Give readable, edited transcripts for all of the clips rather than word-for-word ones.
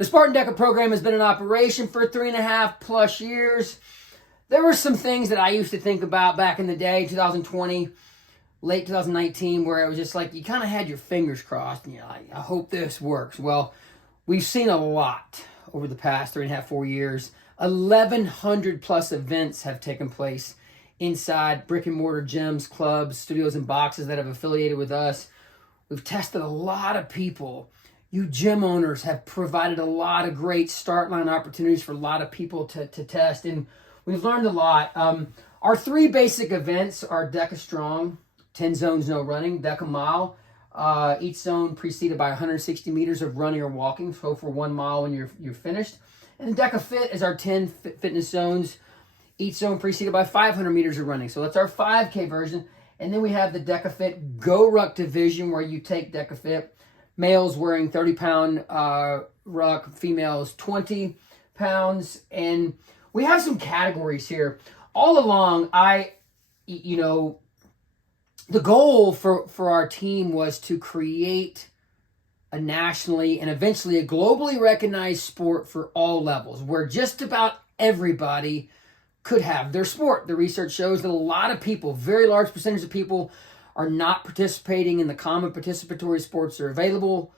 The Spartan DECA program has been in operation for 3.5+ years. There were some things that I used to think about back in the day, 2020, late 2019, where it was just like you kind of had your fingers crossed and you're like, I hope this works. Well, we've seen a lot over the past 3.5-4 years. 1,100 plus events have taken place inside brick and mortar gyms, clubs, studios, and boxes that have affiliated with us. We've tested a lot of people. You gym owners have provided a lot of great start line opportunities for a lot of people to test, and we've learned a lot. Our 3 basic events are DECA Strong, 10 zones, no running, DECA Mile, each zone preceded by 160 meters of running or walking, so for 1 mile when you're finished. And DECA Fit is our 10 fitness zones, each zone preceded by 500 meters of running. So that's our 5K version. And then we have the DECA Fit Go Ruck division, where you take DECA Fit, males wearing 30-pound ruck, females 20 pounds. And we have some categories here. All along, the goal for our team was to create a nationally and eventually a globally recognized sport for all levels, where just about everybody could have their sport. The research shows that a lot of people, very large percentage of people, are not participating in the common participatory sports that are available.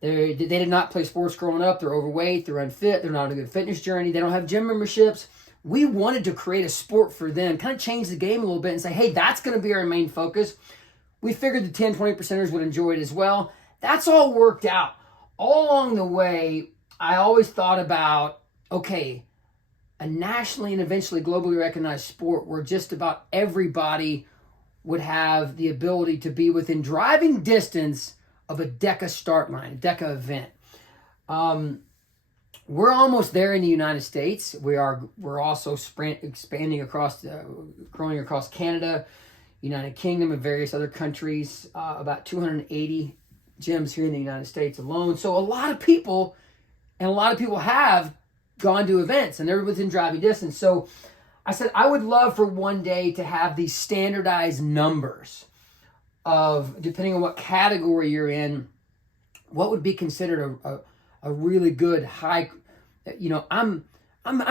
They did not play sports growing up. They're overweight. They're unfit. They're not on a good fitness journey. They don't have gym memberships. We wanted to create a sport for them, kind of change the game a little bit and say, hey, that's going to be our main focus. We figured the 10, 20%ers would enjoy it as well. That's all worked out. All along the way, I always thought about, okay, a nationally and eventually globally recognized sport where just about everybody would have the ability to be within driving distance of a DECA start line, a DECA event. We're almost there in the United States. We're also expanding growing across Canada, United Kingdom, and various other countries. About 280 gyms here in the United States alone. So a lot of people have gone to events and they're within driving distance. So I said I would love for one day to have these standardized numbers of, depending on what category you're in, what would be considered a really good high. I'm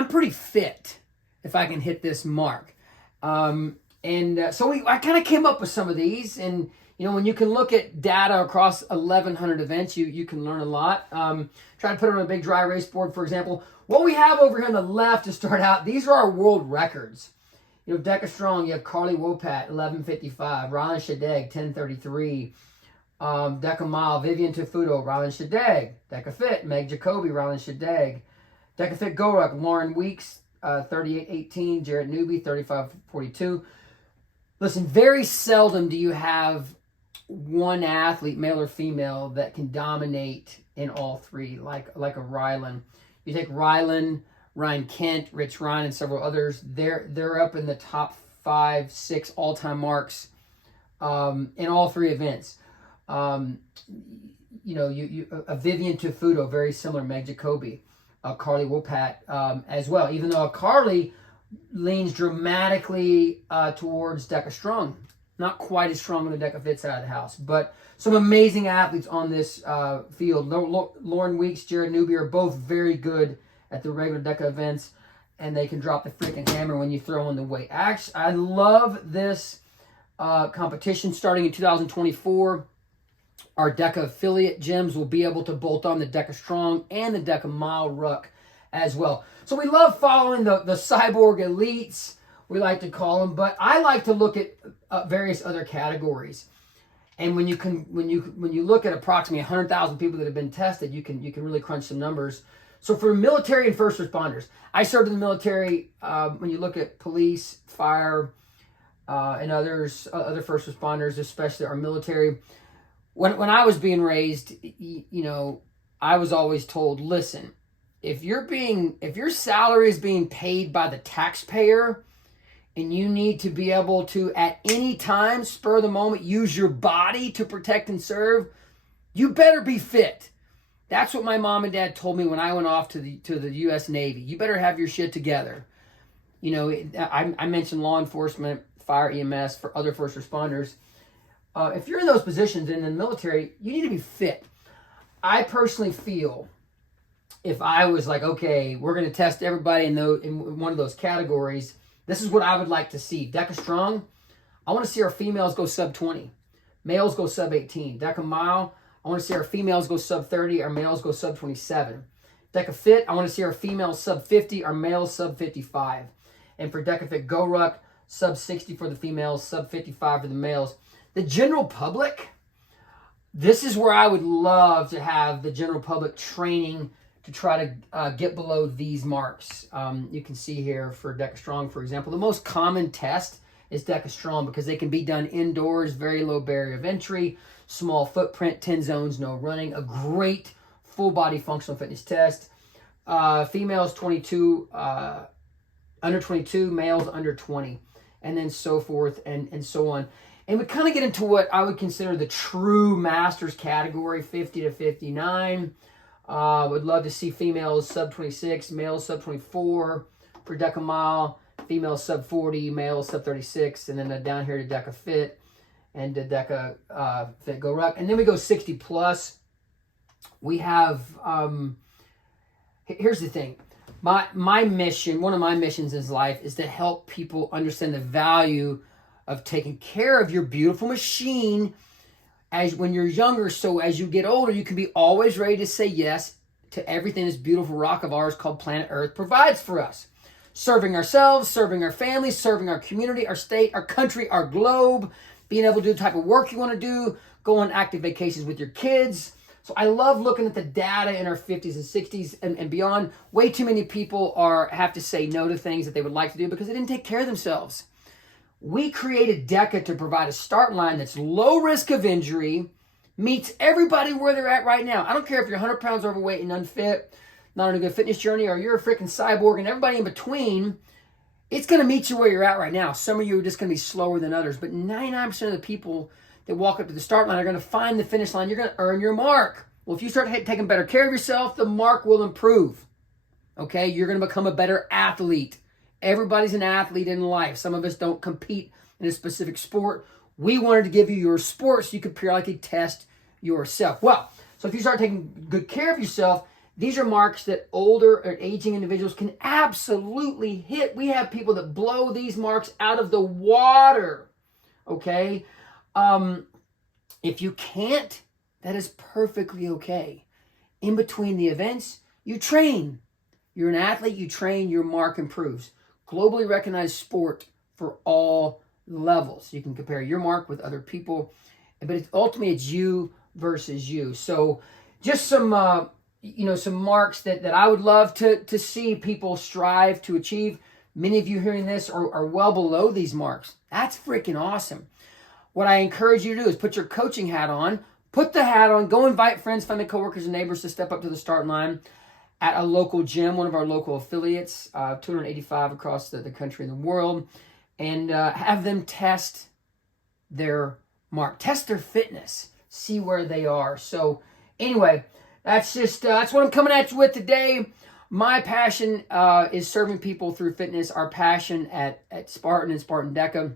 pretty fit if I can hit this mark. So I kind of came up with some of these, and when you can look at data across 1,100 events, you can learn a lot. Try to put it on a big dry erase board, for example. What we have over here on the left to start out, these are our world records. DECA Strong, you have Carly Wopat, 11:55, Rylan Shadegg, 10:33, DECA Mile, Vivian Tafuto, Rylan Shadegg, DECA Fit, Meg Jacoby, Rylan Shadegg, DECA Fit Go Ruck, Lauren Weeks, 38:18, Jarrett Newby, 35:42. Listen, very seldom do you have one athlete, male or female, that can dominate in all 3, like a Rylan. You take Rylan, Ryan Kent, Rich Ryan, and several others. They're up in the top 5, 6 all-time marks in all 3 events. A Vivian Tafuto, very similar, Meg Jacoby, Carly Wopat as well. Even though Carly leans dramatically towards DECA Strong. Not quite as strong on the DECA Fit side of the house, but some amazing athletes on this field. Lauren Weeks, Jared Newby are both very good at the regular DECA events, and they can drop the freaking hammer when you throw in the weight. Actually, I love this competition starting in 2024. Our DECA affiliate gyms will be able to bolt on the DECA Strong and the DECA Mile Ruck as well. So we love following the cyborg elites, we like to call them, but I like to look at various other categories. And when you look at approximately 100,000 people that have been tested, you can really crunch some numbers. So for military and first responders, I served in the military. When you look at police, fire, and other first responders, especially our military, when I was being raised, I was always told, listen, if your salary is being paid by the taxpayer, and you need to be able to, at any time, spur of the moment, use your body to protect and serve, you better be fit. That's what my mom and dad told me when I went off to the U.S. Navy. You better have your shit together. I mentioned law enforcement, fire, EMS, for other first responders. If you're in those positions in the military, you need to be fit. I personally feel if I was like, okay, we're going to test everybody in one of those categories, this is what I would like to see. Deca Strong, I want to see our females go sub 20. Males go sub 18. Deca Mile, I want to see our females go sub 30. Our males go sub 27. Deca Fit, I want to see our females sub 50. Our males sub 55. And for Deca Fit Go Ruck, sub 60 for the females, sub 55 for the males. The general public, this is where I would love to have the general public training to try to get below these marks. You can see here for Deca Strong, for example, the most common test is Deca Strong because they can be done indoors, very low barrier of entry, small footprint, 10 zones, no running, a great full body functional fitness test. Females 22, under 22, males under 20, and then so forth and so on. And we kind of get into what I would consider the true masters category, 50 to 59. Would love to see females sub 26, males sub 24 for Deca Mile, females sub 40, males sub 36, and then down here to Deca Fit and to Deca Fit Go Ruck. And then we go 60 plus. We have, here's the thing. My mission, one of my missions in life is to help people understand the value of taking care of your beautiful machine as when you're younger, so as you get older, you can be always ready to say yes to everything this beautiful rock of ours called planet Earth provides for us. Serving ourselves, serving our families, serving our community, our state, our country, our globe, being able to do the type of work you want to do, go on active vacations with your kids. So I love looking at the data in our 50s and 60s and beyond. Way too many people have to say no to things that they would like to do because they didn't take care of themselves. We created DECA to provide a start line that's low risk of injury, meets everybody where they're at right now. I don't care if you're 100 pounds overweight and unfit, not on a good fitness journey, or you're a freaking cyborg, and everybody in between. It's going to meet you where you're at right now. Some of you are just going to be slower than others, but 99% of the people that walk up to the start line are going to find the finish line. You're going to earn your mark. Well, if you start taking better care of yourself, the mark will improve. Okay? You're going to become a better athlete. Everybody's an athlete in life. Some of us don't compete in a specific sport. We wanted to give you your sport so you could periodically test yourself. Well, so if you start taking good care of yourself, these are marks that older or aging individuals can absolutely hit. We have people that blow these marks out of the water. Okay? If you can't, that is perfectly okay. In between the events, you train. You're an athlete, you train, your mark improves. Globally recognized sport for all levels. You can compare your mark with other people, but ultimately it's you versus you. So just some marks that I would love to see people strive to achieve. Many of you hearing this are well below these marks. That's freaking awesome. What I encourage you to do is put your coaching hat on, put the hat on, go invite friends, family, coworkers, and neighbors to step up to the start line at a local gym, one of our local affiliates, 285 across the country and the world, and have them test their mark, test their fitness, see where they are. So anyway, that's what I'm coming at you with today. My passion is serving people through fitness. Our passion at Spartan and Spartan Deca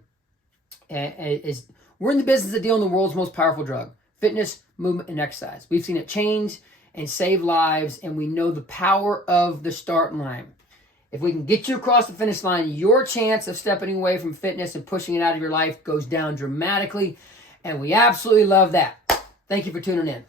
is we're in the business of dealing with the world's most powerful drug, fitness, movement, and exercise. We've seen it change and save lives, and we know the power of the start line. If we can get you across the finish line, your chance of stepping away from fitness and pushing it out of your life goes down dramatically, and we absolutely love that. Thank you for tuning in.